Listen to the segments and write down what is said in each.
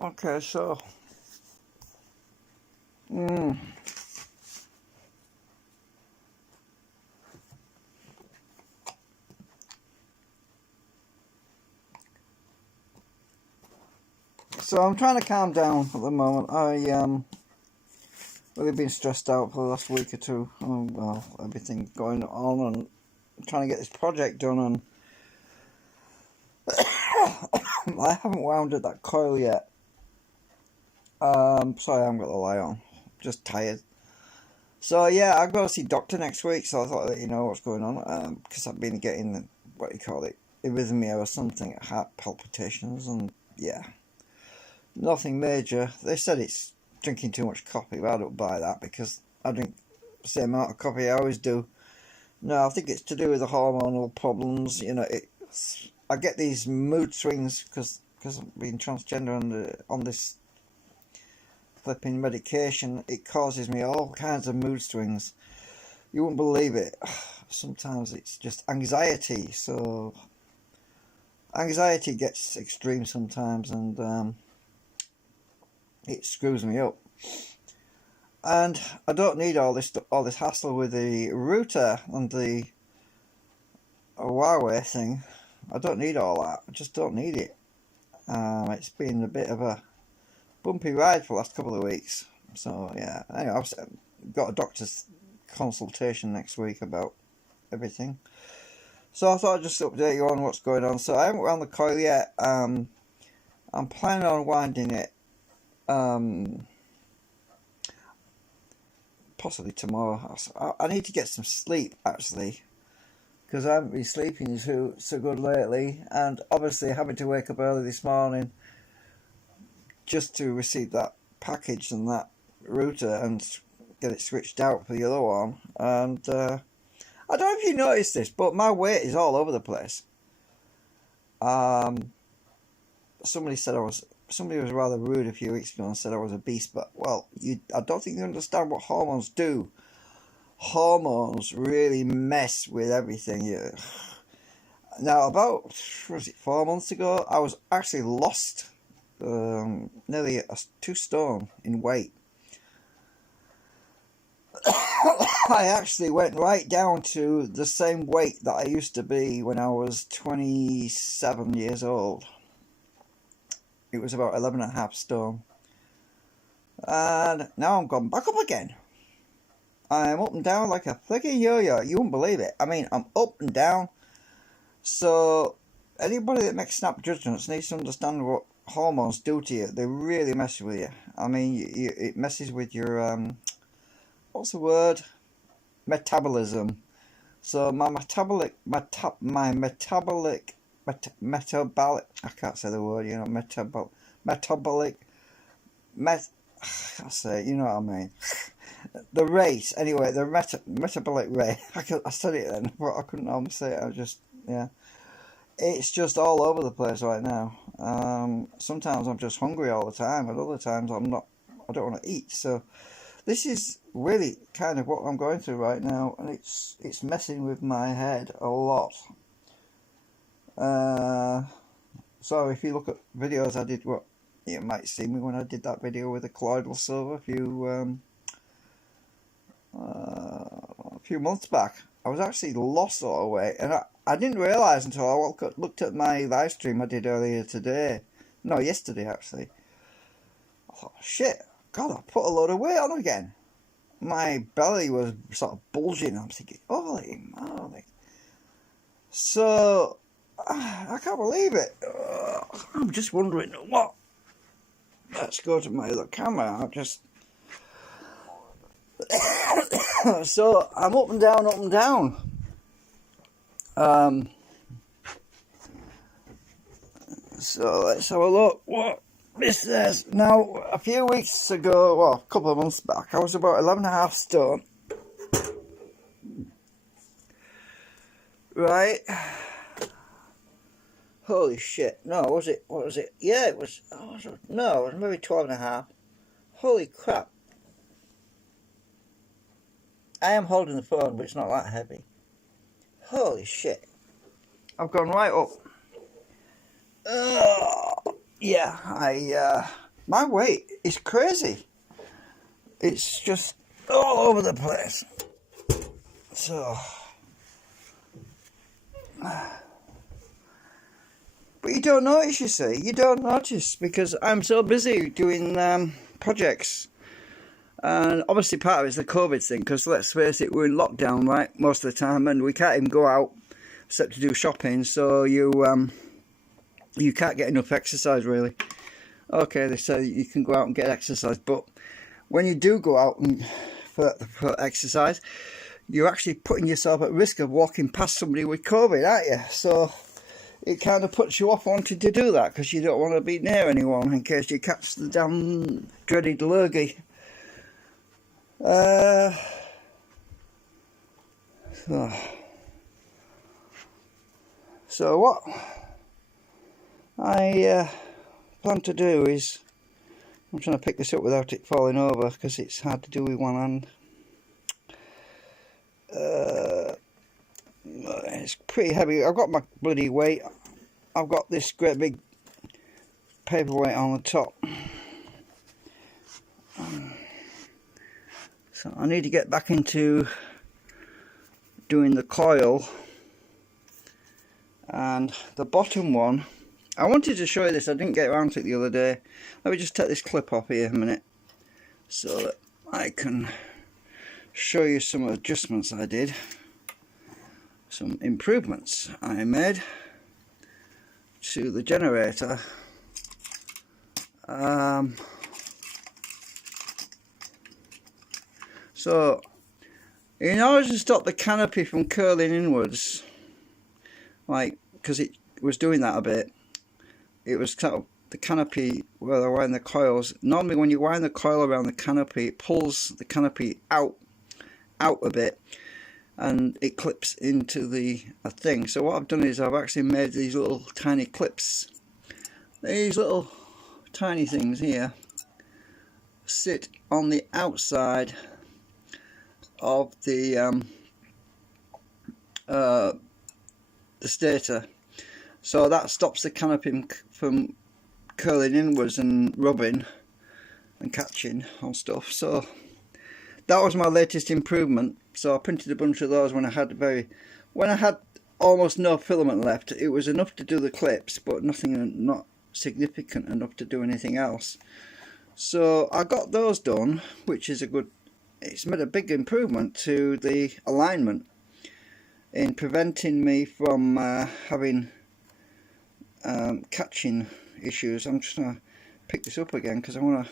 Okay, so mm, so I'm trying to calm down at the moment. I really been stressed out for the last week or two. Well, everything going on and trying to get this project done, and I haven't wound up that coil yet. Sorry, I haven't got the light on. Just tired. So yeah, I've got to see doctor next week. So I thought I'd let you know what's going on, because I've been getting what you call it, arrhythmia or something, heart palpitations, and yeah, nothing major. They said it's drinking too much coffee, but I don't buy that because I drink the same amount of coffee I always do. No, I think it's to do with the hormonal problems. You know, I get these mood swings because I've been transgender on this flipping medication. It causes me all kinds of mood swings. You wouldn't believe it. Sometimes it's just anxiety. So anxiety gets extreme sometimes, and it screws me up. And I don't need all this hassle with the router and the Huawei thing. I don't need all that. I just don't need it. It's been a bit of a bumpy ride for the last couple of weeks. So yeah. Anyway, I've got a doctor's consultation next week about everything. So I thought I'd just update you on what's going on. So I haven't wound the coil yet. I'm planning on winding it. Possibly tomorrow. I need to get some sleep actually, because I haven't been sleeping so good lately, and obviously having to wake up early this morning just to receive that package and that router and get it switched out for the other one. And I don't know if you noticed this, but my weight is all over the place. Somebody was rather rude a few weeks ago and said I was obese, but well, I don't think you understand what hormones do. Hormones really mess with everything. Now, about 4 months ago, I was actually lost nearly 2 stone in weight. I actually went right down to the same weight that I used to be when I was 27 years old. It was about 11.5 stone. And now I'm gone back up again. I'm up and down like a flicking yo-yo. You wouldn't believe it. I mean, I'm up and down. So, anybody that makes snap judgments needs to understand what hormones do to you. They really mess with you. I mean, it messes with your, what's the word? Metabolism. So, my metabolic, I can't say the word, metabolic, I can't say it, you know what I mean. The rate, anyway, the metabolic rate, I said it then, but I couldn't almost say it, yeah. It's just all over the place right now. Sometimes I'm just hungry all the time, and other times I don't want to eat, so this is really kind of what I'm going through right now, and it's messing with my head a lot. So if you look at videos I did, you might see me when I did that video with the colloidal silver a few months back. I was actually lost all the way, and I didn't realise until I looked at my live stream I did earlier today. No, yesterday actually. I thought, shit, God, I put a load of weight on again. My belly was sort of bulging. I'm thinking, holy moly. So, I can't believe it. I'm just wondering what. Let's go to my other camera. So, I'm up and down, up and down. So, let's have a look what this says. Now, a few weeks ago, well, a couple of months back, I was about 11.5 stone. Right? Holy shit. No, what was it? Yeah, it was, no, it was maybe 12.5. Holy crap. I am holding the phone, but it's not that heavy. Holy shit. I've gone right up. Yeah, my weight is crazy. It's just all over the place. So, but you don't notice, you see. You don't notice because I'm so busy doing projects. And obviously part of it's the COVID thing, because let's face it, we're in lockdown, right, most of the time, and we can't even go out except to do shopping, so you can't get enough exercise, really. Okay, they say you can go out and get exercise, but when you do go out and for exercise, you're actually putting yourself at risk of walking past somebody with COVID, aren't you? So it kind of puts you off wanting to do that, because you don't want to be near anyone in case you catch the damn dreaded lurgy. So what I plan to do is, I'm trying to pick this up without it falling over because it's hard to do with one hand. It's pretty heavy. I've got my bloody weight. I've got this great big paperweight on the top. So I need to get back into doing the coil, and the bottom one, I wanted to show you this, I didn't get around to it the other day. Let me just take this clip off here a minute so that I can show you some adjustments I did, some improvements I made to the generator. So in order to stop the canopy from curling inwards, like, because it was doing that a bit, it was kind of the canopy where I wind the coils. Normally when you wind the coil around the canopy, it pulls the canopy out a bit and it clips into the thing. So what I've done is I've actually made these little tiny clips. These little tiny things here sit on the outside of the stator, so that stops the canopy from curling inwards and rubbing and catching on stuff. So that was my latest improvement. So I printed a bunch of those when I had almost no filament left. It was enough to do the clips, but not significant enough to do anything else. So I got those done, which is it's made a big improvement to the alignment in preventing me from having catching issues. I'm just going to pick this up again because I want to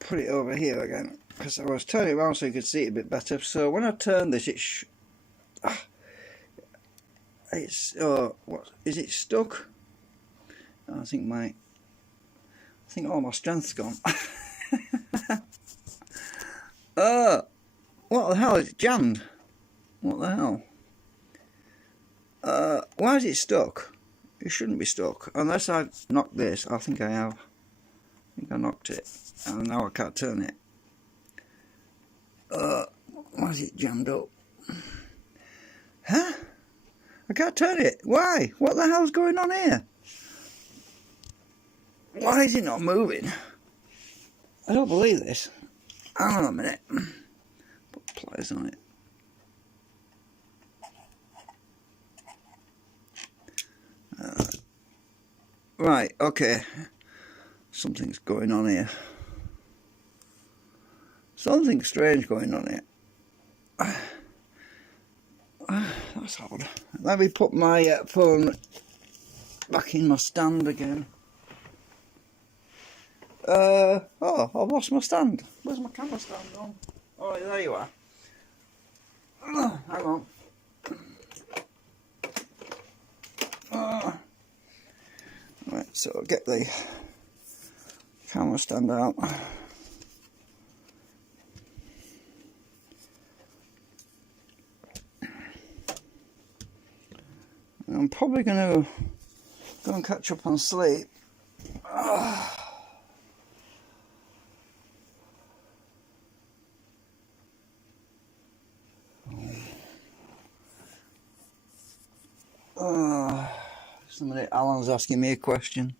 put it over here again, because I was turning it around so you could see it a bit better. So when I turn this, what is it, stuck? I think all my strength's gone. What the hell, is it jammed? What the hell? Why is it stuck? It shouldn't be stuck, unless I've knocked this. I think I have. I think I knocked it, and now I can't turn it. Why is it jammed up? Huh? I can't turn it. Why? What the hell's going on here? Why is it not moving? I don't believe this. Hang on a minute. Put pliers on it. Right, okay. Something's going on here. Something strange going on here. That's odd. Let me put my phone back in my stand again. Oh, I've lost my stand. Where's my camera stand on? Oh, there you are. Hang on. Right, so I'll get the camera stand out. I'm probably going to go and catch up on sleep. Just a minute, Alan's asking me a question.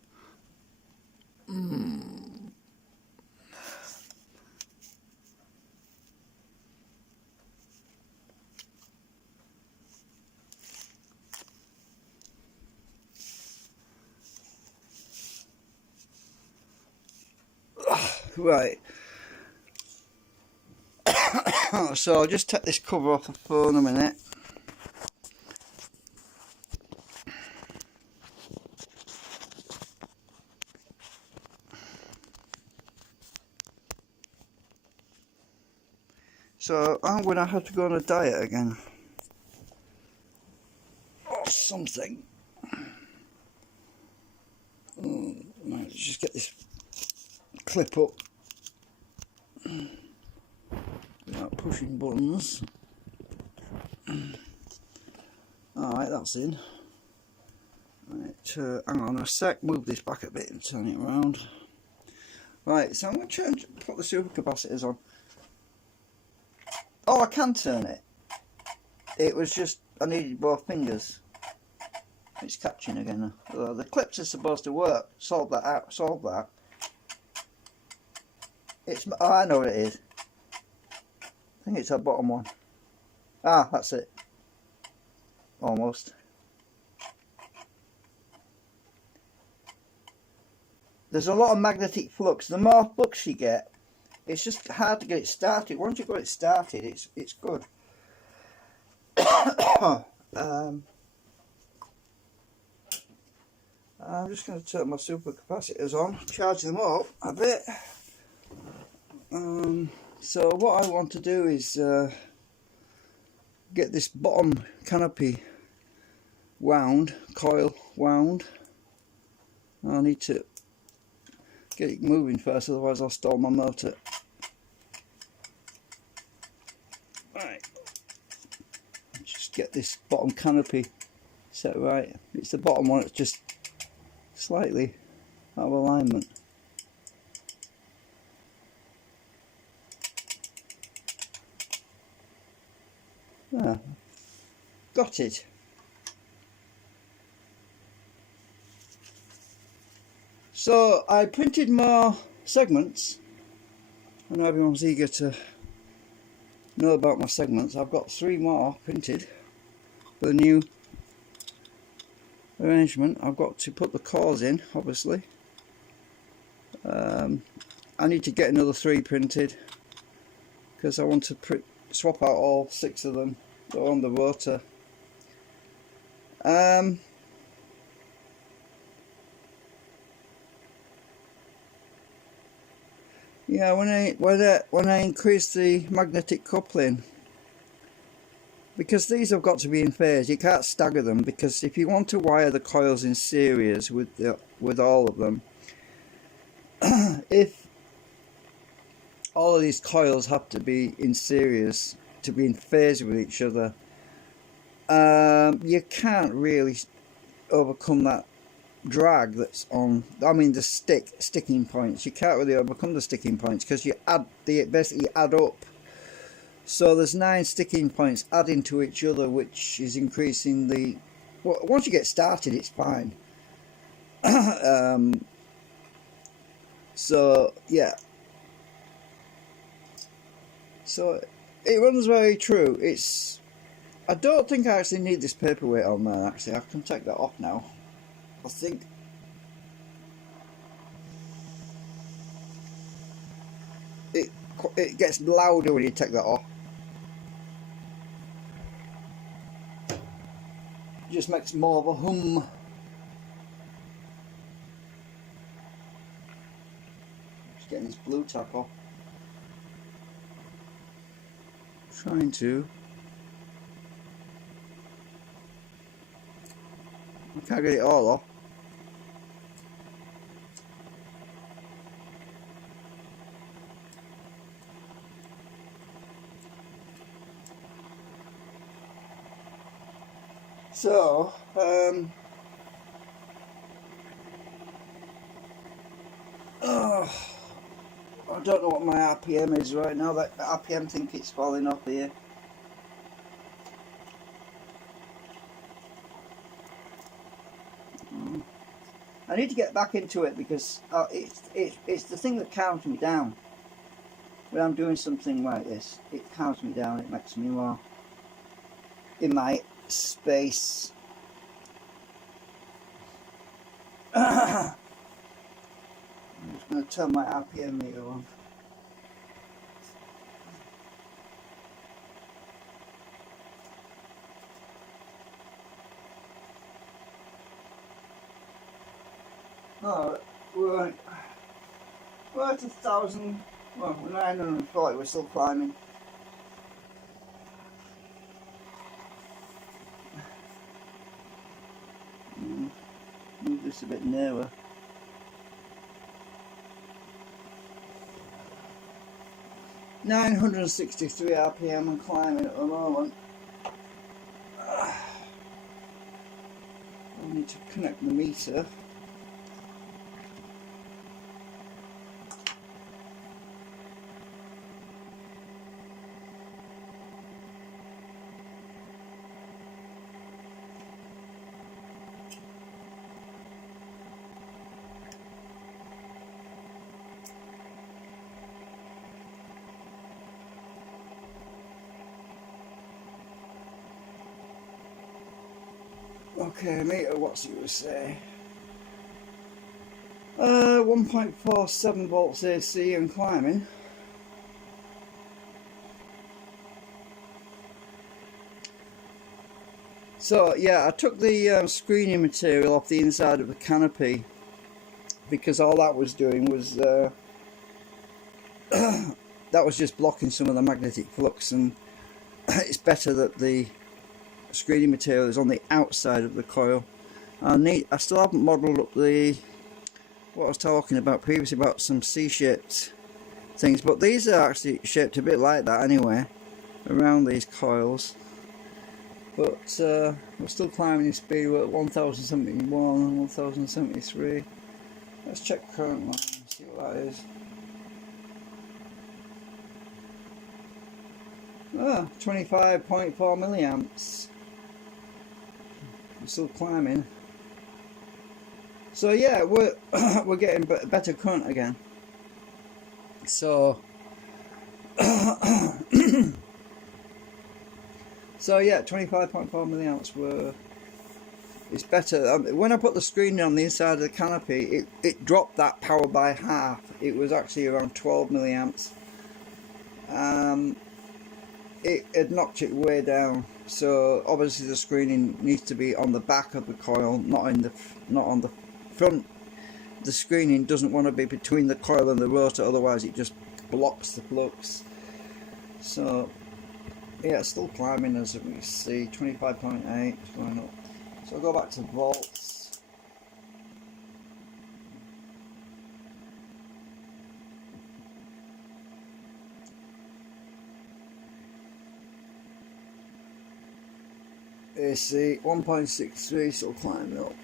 Right. So I'll just take this cover off the phone a minute. So I'm going to have to go on a diet again. Or something. Let's just get this clip up without pushing buttons. Alright, that's in. Right, hang on a sec, move this back a bit and turn it around. Right, so I'm going to try and put the supercapacitors on. Oh, I can turn it. It was just, I needed both fingers. It's catching again. The clips are supposed to work. Solve that out, solve that. Oh, I know what it is. I think it's that bottom one. Ah, that's it. Almost. There's a lot of magnetic flux. The more flux you get, it's just hard to get it started. Once you've got it started, it's good. I'm just going to turn my supercapacitors on, charge them up a bit. So what I want to do is get this bottom canopy wound, coil wound. I need to get it moving first, otherwise I'll stall my motor. Right, just get this bottom canopy set right. It's the bottom one, it's just slightly out of alignment. Ah, got it. So I printed more segments, and everyone's eager to know about my segments. I've got 3 more printed for the new arrangement. I've got to put the cores in, obviously. I need to get another 3 printed because I want to swap out all 6 of them that are on the rotor. Yeah, when I increase the magnetic coupling, because these have got to be in phase, you can't stagger them, because if you want to wire the coils in series with all of them, if all of these coils have to be in series to be in phase with each other, you can't really overcome that drag that's on, I mean the sticking points. You can't really overcome the sticking points because you basically add up. So there's 9 sticking points adding to each other, which is increasing the, well, once you get started it's fine. So yeah, so it runs very true. I don't think I actually need this paperweight on there. Actually, I can take that off now. I think it gets louder when you take that off. It just makes more of a hum. Just getting this blue tack off. Trying to. I can't get it all off. So, I don't know what my RPM is right now. That RPM thing keeps falling off here. I need to get back into it because it's the thing that calms me down. When I'm doing something like this, it calms me down. It makes me more in my space. I'm just going to turn my RPM meter on. Oh, we're at 1,000. Well, we're 940. We're still climbing. Move this a bit nearer. (963 RPM and climbing at the moment. I need to connect the meter. Okay, meter, what's it to say? 1.47 volts AC and climbing. So yeah, I took the screening material off the inside of the canopy because all that was doing was that was just blocking some of the magnetic flux, and it's better that the screening material is on the outside of the coil. I still haven't modelled up what I was talking about previously about some C-shaped things, but these are actually shaped a bit like that anyway around these coils. But we're still climbing in speed. We're at 1071, 1073. Let's check current line, see what that is. 25.4 milliamps. We're still climbing. So yeah, we're getting better current again. So so yeah, 25.4 milliamps it's better. When I put the screen on the inside of the canopy, it dropped that power by half. It was actually around 12 milliamps. It had knocked it way down. So obviously the screening needs to be on the back of the coil, not on the front. The screening doesn't want to be between the coil and the rotor, otherwise it just blocks the flux. So yeah, it's still climbing, as we can see. 25.8 going up. So I'll go back to volts. AC 1.63, still climbing up.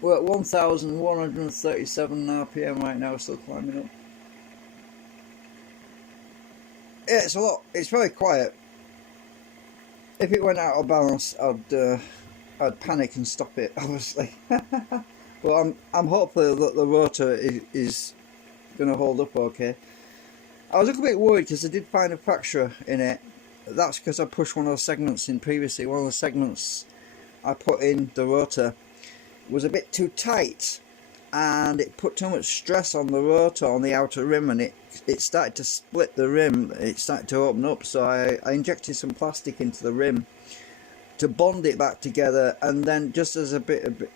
We're at 1,137 RPM right now, still climbing up. Yeah, it's a lot. It's very quiet. If it went out of balance, I'd panic and stop it, obviously. But I'm hopeful that the rotor is going to hold up okay. I was a little bit worried because I did find a fracture in it. That's because I pushed one of the segments in previously. One of the segments I put in the rotor was a bit too tight, and it put too much stress on the rotor on the outer rim, and it started to split the rim. It started to open up, so I injected some plastic into the rim to bond it back together, and then just as an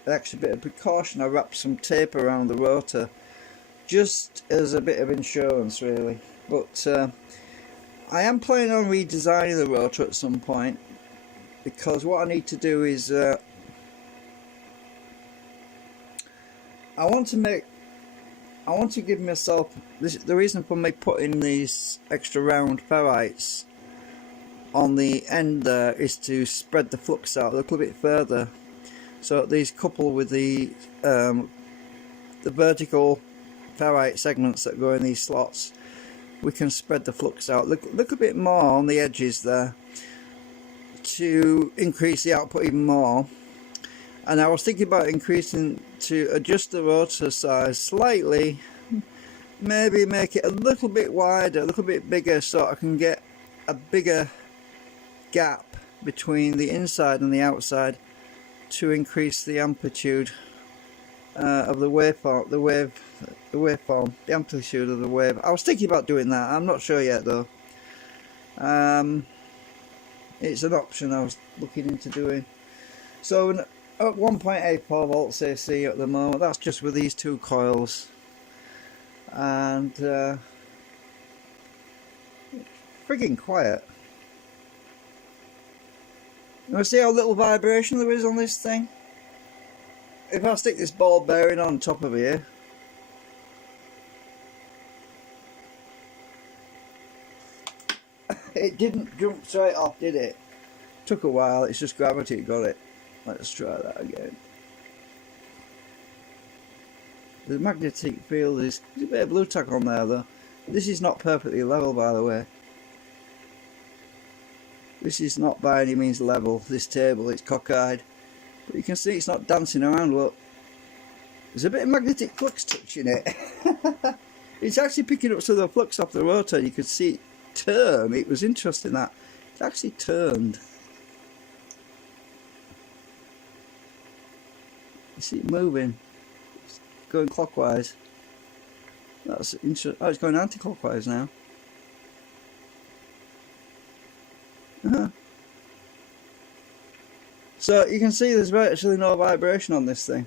extra bit of precaution, I wrapped some tape around the rotor, just as a bit of insurance really. But I am planning on redesigning the rotor at some point, because what I need to do is I want to give myself the reason for me putting these extra round ferrites on the end there is to spread the flux out a little bit further, so these coupled with the vertical ferrite segments that go in these slots, we can spread the flux out look a bit more on the edges there to increase the output even more. and I was thinking about increasing to adjust the rotor size slightly, maybe make it a little bit wider, a little bit bigger, so I can get a bigger gap between the inside and the outside to increase the amplitude of the waveform, the amplitude of the wave. I was thinking about doing that. I'm not sure yet though. It's an option I was looking into doing. So at 1.84 volts AC at the moment. That's just with these two coils, and frigging quiet. You want to see how little vibration there is on this thing? If I stick this ball bearing on top of here, it didn't jump straight off, did it? Took a while, it's just gravity got it. Let's try that again. The magnetic field there's a bit of blue tack on there though. This is not perfectly level, by the way. This is not by any means level, this table, it's cockeyed. But you can see it's not dancing around, look. There's a bit of magnetic flux touching it. It's actually picking up some of the flux off the rotor. You could see it turn. It was interesting that it actually turned. You see it moving. It's going clockwise. That's interesting. Oh, it's going anti-clockwise now. So you can see there's virtually no vibration on this thing.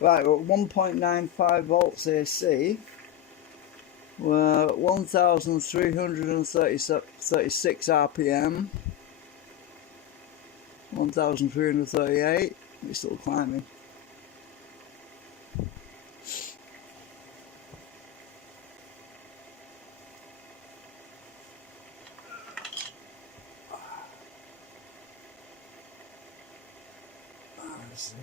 Right, we're at 1.95 volts AC. We're at 1,336 RPM. 1,338. It's still climbing. Let's see.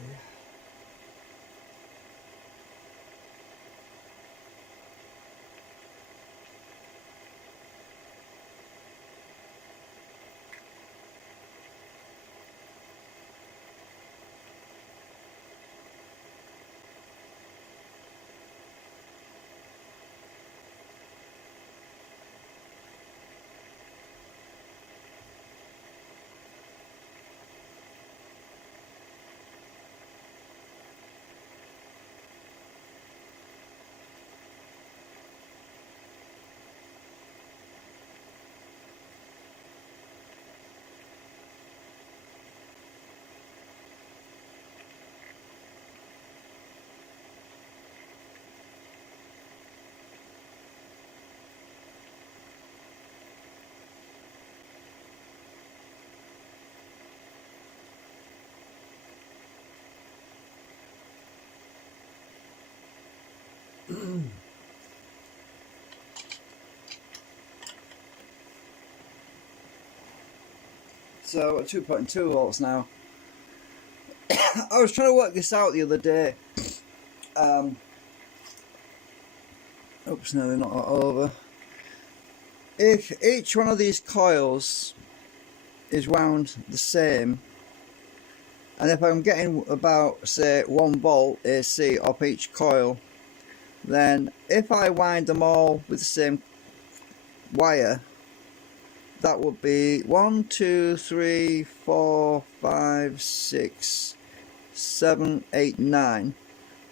So at 2.2 volts now. I was trying to work this out the other day. Oops, no, they're not over. If each one of these coils is wound the same, and if I'm getting about, say, 1 volt AC off each coil, then if I wind them all with the same wire, that would be 1, 2, 3, 4, 5, 6, 7, 8, 9.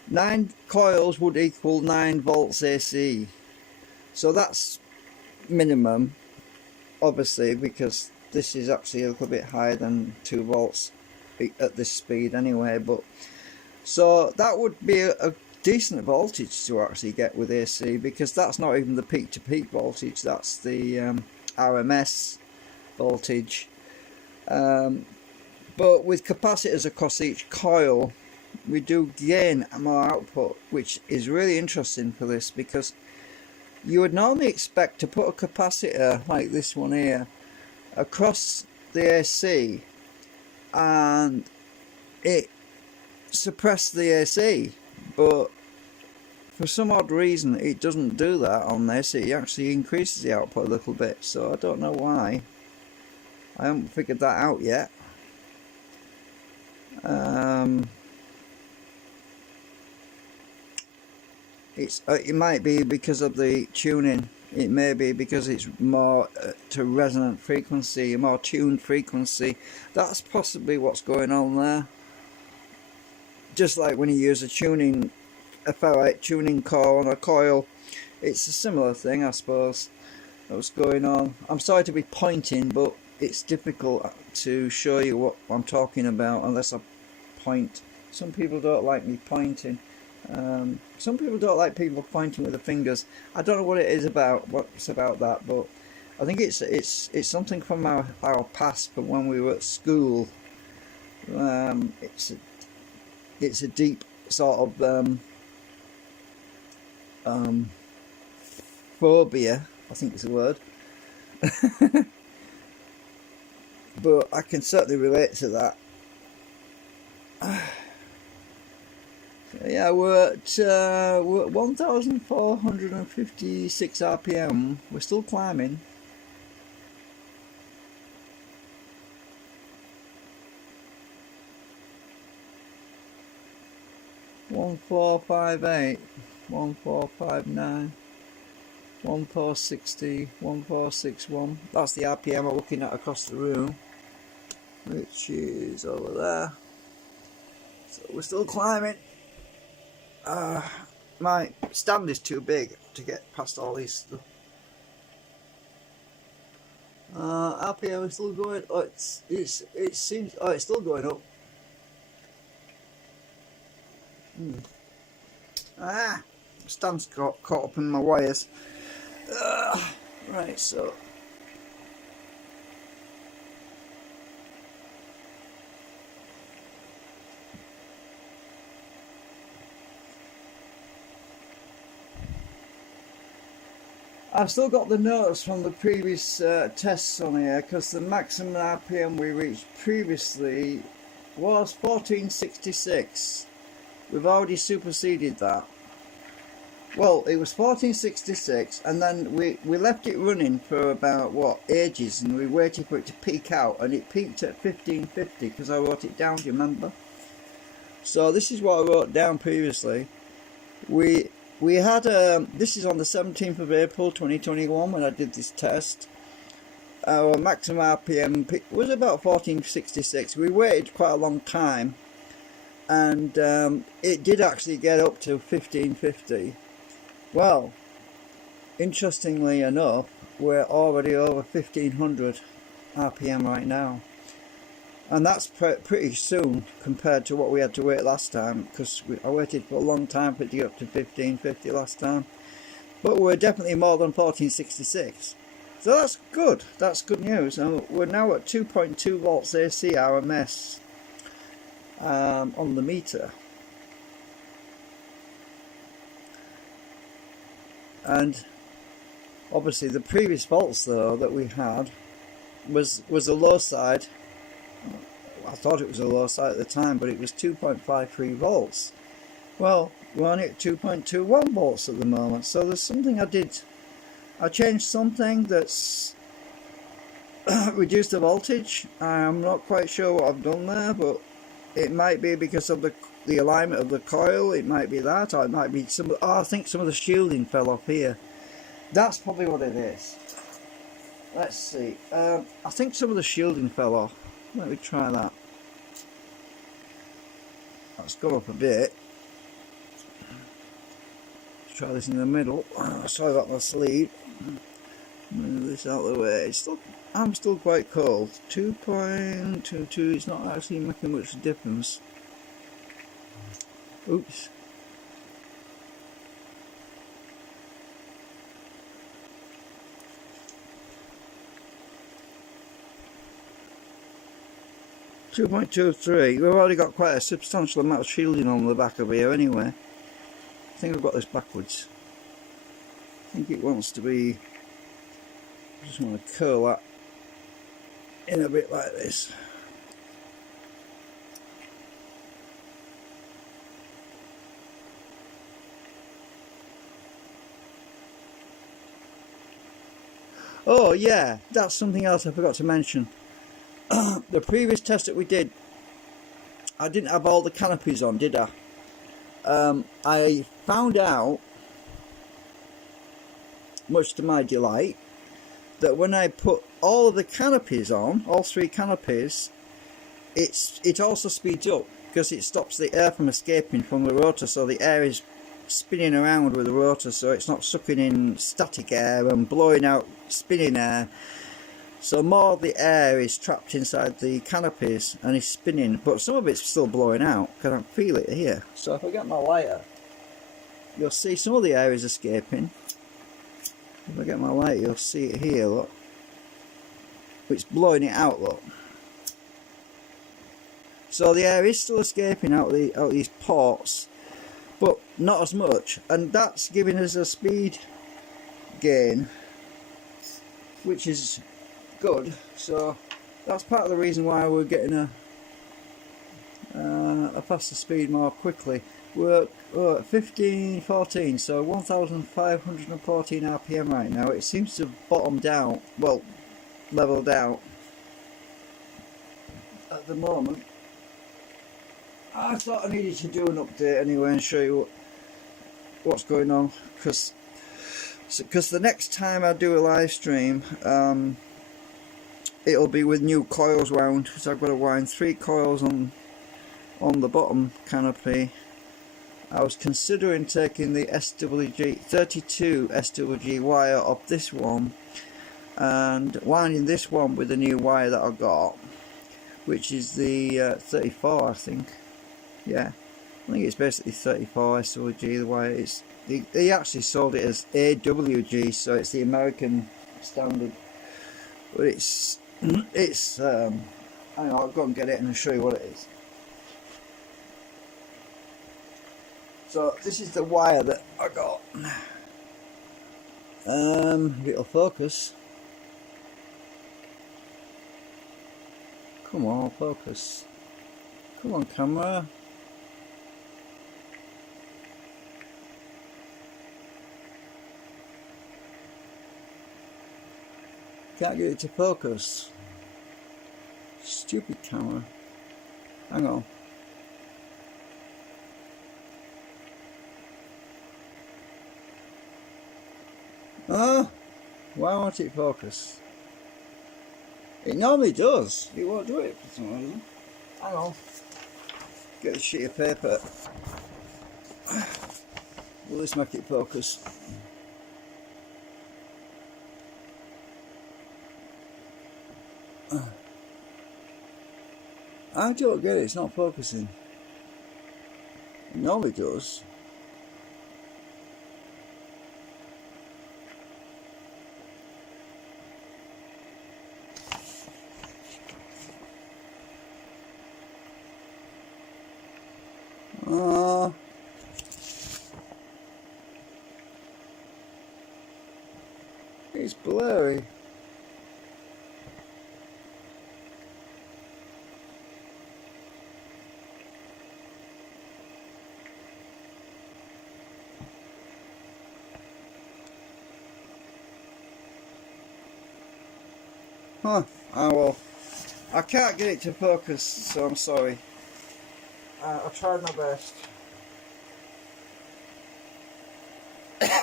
9 coils would equal 9 volts AC. So that's minimum, obviously, because this is actually a little bit higher than 2 volts at this speed anyway. But so that would be a decent voltage to actually get with AC, because that's not even the peak to peak voltage, that's the RMS voltage. But with capacitors across each coil, we do gain more output, which is really interesting for this, because you would normally expect to put a capacitor like this one here across the AC and it suppress the AC, but for some odd reason it doesn't do that on this. It actually increases the output a little bit, so I don't know why. I haven't figured that out yet. It might be because of the tuning. It may be because it's more to resonant frequency, a more tuned frequency. That's possibly what's going on there. Just like when you use a ferrite tuning core on a coil, it's a similar thing, I suppose. That's going on. I'm sorry to be pointing, but it's difficult to show you what I'm talking about unless I point. Some people don't like me pointing. Some people don't like people pointing with their fingers. I don't know what it is about, what's about that, but I think it's something from our past, from when we were at school. It's a deep sort of phobia, I think is the word. But I can certainly relate to that. Yeah, we're at 1,456 RPM. We're still climbing. One 458, 1459, 1460, 1461. That's the RPM I'm looking at across the room, which is over there. So we're still climbing. My stand is too big to get past all these stuff. RPM is still going. Oh, it seems. Oh, it's still going up. Stand's caught up in my wires. Right, so. I've still got the notes from the previous tests on here, because the maximum RPM we reached previously was 1466. We've already superseded that. Well, it was 1466, and then we left it running for about, what, ages, and we waited for it to peak out, and it peaked at 1550, because I wrote it down, do you remember? So this is what I wrote down previously. We had, this is on the 17th of April 2021 when I did this test. Our maximum RPM was about 1466. We waited quite a long time, and it did actually get up to 1550. Well, interestingly enough, we're already over 1500 RPM right now. And that's pretty soon compared to what we had to wait last time, because I waited for a long time for it to get up to 1550 last time. But we're definitely more than 1466. So that's good. That's good news. And we're now at 2.2 volts AC RMS on the meter. And obviously the previous volts though that we had was a low side. I thought it was a low side at the time, but it was 2.53 volts. Well, we're only at 2.21 volts at the moment, so there's something I did. I changed something that's reduced the voltage. I'm not quite sure what I've done there, but it might be because of the alignment of the coil. It might be that, or it might be some. Oh, I think some of the shielding fell off here. That's probably what it is. Let's see. I think some of the shielding fell off. Let me try that. That's gone up a bit. Let's try this in the middle. Sorry about my sleeve. Move this out of the way. I'm still quite cold. 2.22 is not actually making much difference. Oops. .23. We've already got quite a substantial amount of shielding on the back of here anyway. I think I've got this backwards. I think it wants to be. I just want to curl that in a bit like this. Oh yeah, that's something else I forgot to mention. The previous test that we did, I didn't have all the canopies on, did I? I found out, much to my delight, that when I put all of the canopies on, all 3 canopies, it also speeds up because it stops the air from escaping from the rotor, so the air is spinning around with the rotor, so it's not sucking in static air and blowing out spinning air. So more of the air is trapped inside the canopies and is spinning, but some of it's still blowing out because I can feel it here. So if I get my lighter, you'll see some of the air is escaping. If I get my lighter, you'll see it here, look. It's blowing it out, look. So the air is still escaping out these ports, but not as much, and that's giving us a speed gain, which is good. So that's part of the reason why we're getting a faster speed more quickly. We're at 1514, so 1514 RPM right now. It seems to have bottomed out, well, leveled out at the moment. I thought I needed to do an update anyway and show you what's going on, because the next time I do a live stream, it'll be with new coils wound, so I've got to wind 3 coils on the bottom canopy. I was considering taking the SWG 32 SWG wire off this one and winding this one with the new wire that I got, which is the 34, I think. Yeah, I think it's basically 34 SWG. The wire is, they actually sold it as AWG, so it's the American standard. But it's I know, I'll go and get it and I'll show you what it is. So this is the wire that I got. It'll focus. Come on, focus. Come on, camera. Can't get it to focus. Stupid camera. Hang on. Oh, why won't it focus? It normally does. It won't do it for some reason. Hang on. Get a sheet of paper. Will this make it focus? I don't get it, it's not focusing. It normally does. It's blurry. Huh, oh well, I can't get it to focus, so I'm sorry. I tried my best.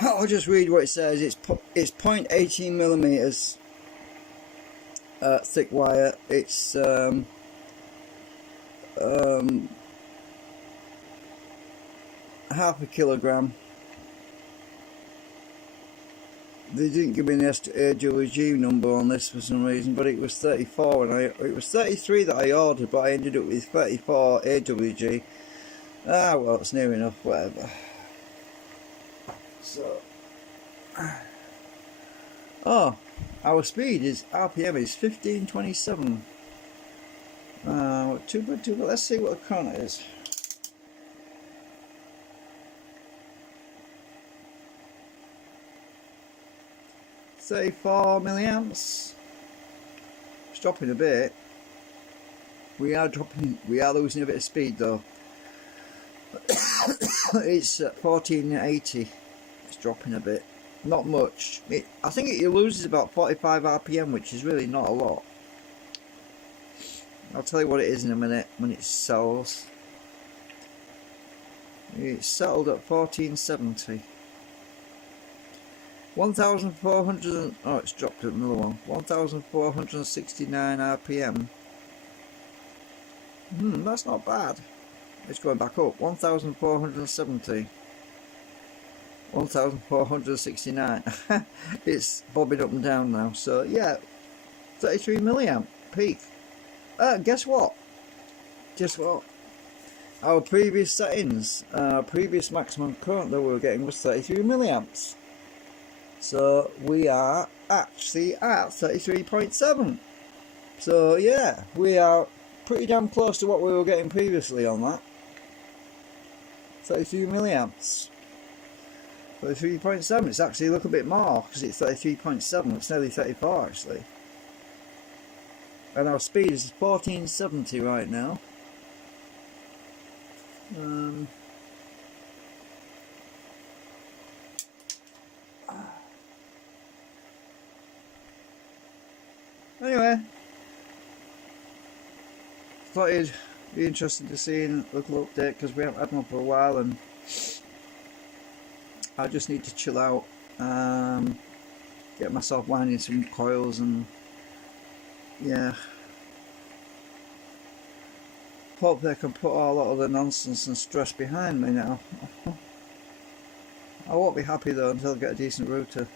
I'll just read what it says. It's 0.18 millimeters thick wire. It's half a kilogram. They didn't give me the AWG number on this for some reason, but it was 34 and it was 33 that I ordered, but I ended up with 34 AWG. Ah well, it's near enough, whatever. So, oh, our speed is RPM is 1527. Too good. Let's see what the current is. .34 milliamps. It's dropping a bit. We are losing a bit of speed though. It's 1480. It's dropping a bit. not much. I think it loses about 45 RPM, which is really not a lot. I'll tell you what it is in a minute when it sells. It's settled at 1470. 1,400. Oh, it's dropped at another one. 1,469 RPM. That's not bad. It's going back up. 1,470. 1,469. It's bobbing up and down now. So yeah, 33 milliamp peak. Guess what? Guess what? Our previous settings, previous maximum current that we were getting was 33 milliamps. So we are actually at 33.7. So yeah, we are pretty damn close to what we were getting previously on that. 33 milliamps. 33.7. It's actually a little bit more because it's 33.7. It's nearly 34 actually. And our speed is 1470 right now. Anyway, thought you'd be interested to see a little update because we haven't had one for a while, and I just need to chill out, get myself winding some coils, and yeah, hope they can put a lot of the nonsense and stress behind me now. I won't be happy though until I get a decent router.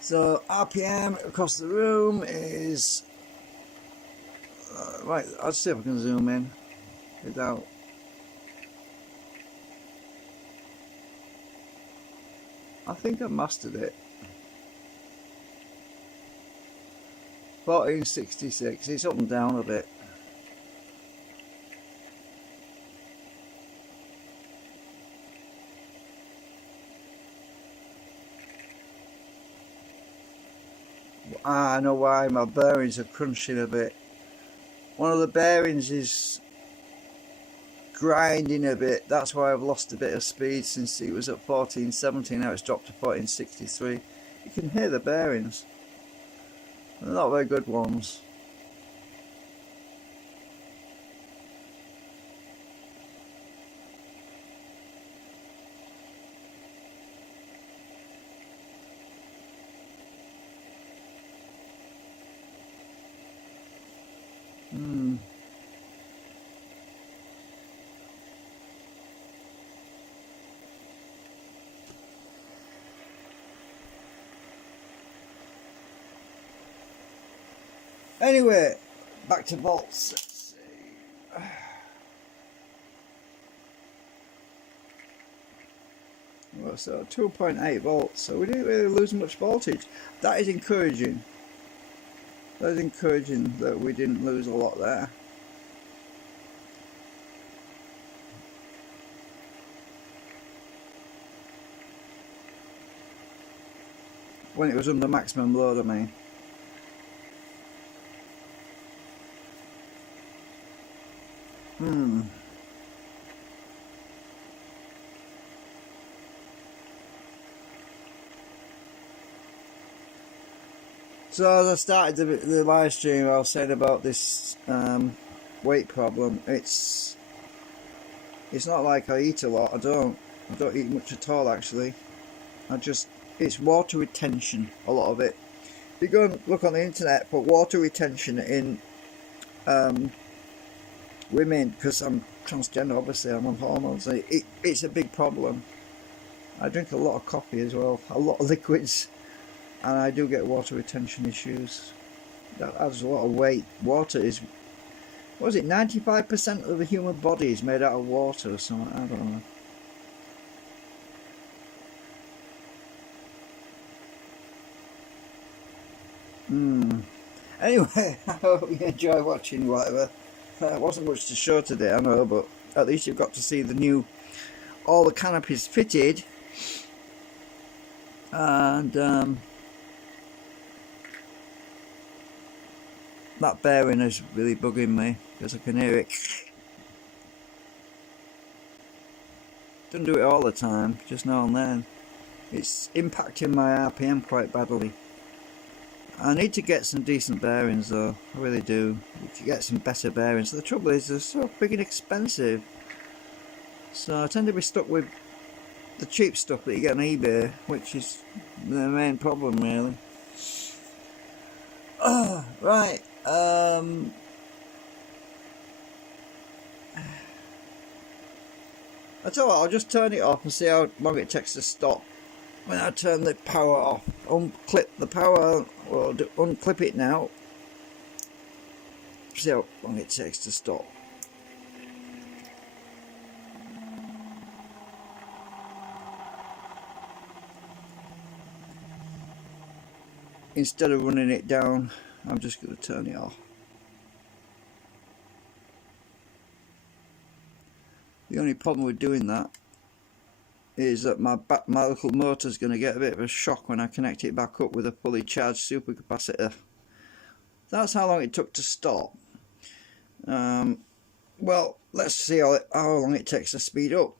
So RPM across the room is right. I'll see if I can zoom in without. I think I mastered it. 1466. It's up and down a bit. I know why my bearings are crunching a bit. One of the bearings is grinding a bit. That's why I've lost a bit of speed since it was at 1470. Now it's dropped to 1463. You can hear the bearings. They're not very good ones. Anyway, back to volts. Let's see. Well, so 2.8 volts. So we didn't really lose much voltage. That is encouraging. That is encouraging that we didn't lose a lot there. When it was under maximum load, I mean. So as I started the live stream, I was saying about this weight problem. It's not like I eat a lot. I don't eat much at all actually. It's water retention, a lot of it. If you go and look on the internet for water retention in women, because I'm transgender, obviously I'm on hormones, it's a big problem. I drink a lot of coffee as well, a lot of liquids, and I do get water retention issues. That adds a lot of weight. Water is, what is it, 95% of the human body is made out of water or something, I don't know. Anyway, I hope you enjoy watching whatever. There wasn't much to show today, I know, but at least you've got to see the new, all the canopies fitted, and that bearing is really bugging me because I can hear it. Doesn't do it all the time, just now and then. It's impacting my RPM quite badly. I need to get some decent bearings though, I really do. Need to get some better bearings. The trouble is they're so freaking expensive. So I tend to be stuck with the cheap stuff that you get on eBay, which is the main problem really. Right, I tell you what, I'll just turn it off and see how long it takes to stop. When I turn the power off, unclip the power, well, unclip it now. See how long it takes to stop. Instead of running it down, I'm just going to turn it off. The only problem with doing that is that my little motor is going to get a bit of a shock when I connect it back up with a fully charged supercapacitor. That's how long it took to stop. Well, let's see how long it takes to speed up.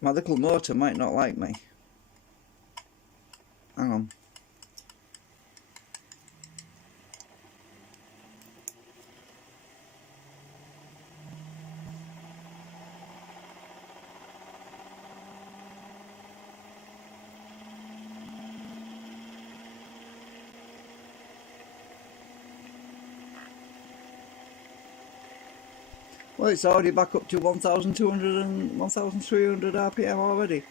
My little motor might not like me. Hang on. Well, it's already back up to 1,200 and 1,300 RPM already.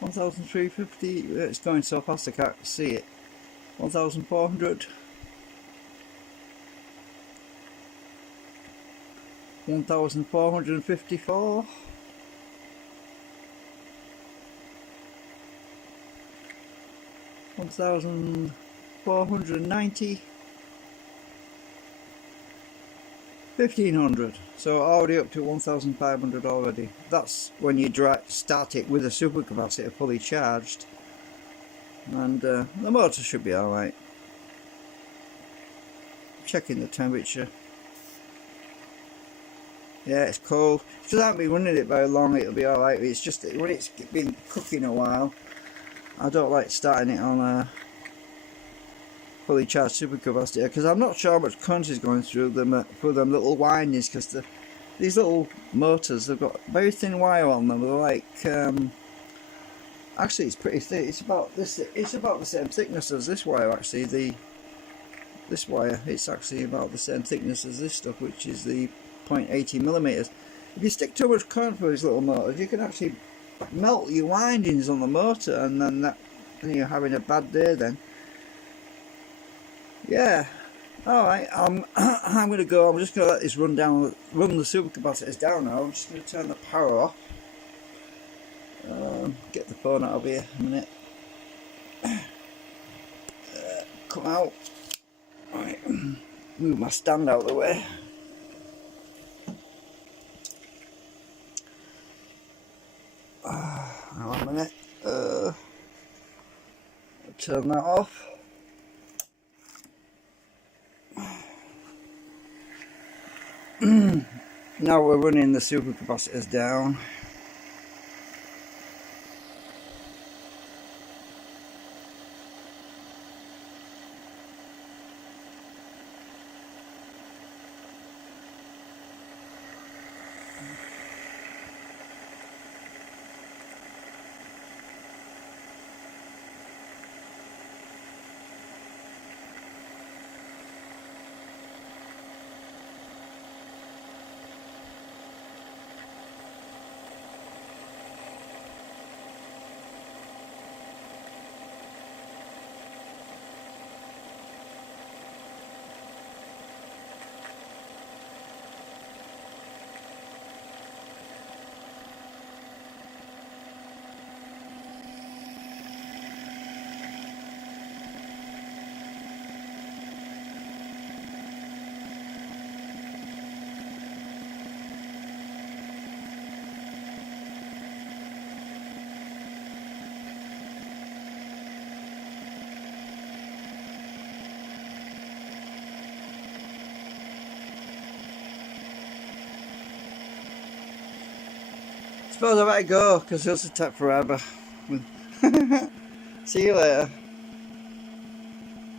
1,350, it's going so fast I can't see it. 1,400. 1,454. 1,490. 1,500, so already up to 1,500 already. That's when you start it with a supercapacitor fully charged, and the motor should be alright. Checking the temperature. Yeah, it's cold. Because I haven't been running it very long, it'll be alright. It's just that when it's been cooking a while, I don't like starting it on a fully charged supercapacitor, because I'm not sure how much current is going through them little windings, because these little motors, they've got very thin wire on them. They're like actually it's pretty thick. It's about the same thickness as this wire actually. This wire, it's actually about the same thickness as this stuff, which is the 0.80 millimeters. If you stick too much current through these little motors, you can actually melt your windings on the motor, and then you're having a bad day then. Yeah, alright, I'm going to go. I'm just going to let this run the supercapacitors down now. I'm just going to turn the power off. Get the phone out of here a minute. Come out. Right, move my stand out of the way. Hang on a minute. Turn that off. Now we're running the supercapacitors down. Suppose I better go because this will take forever. See you later.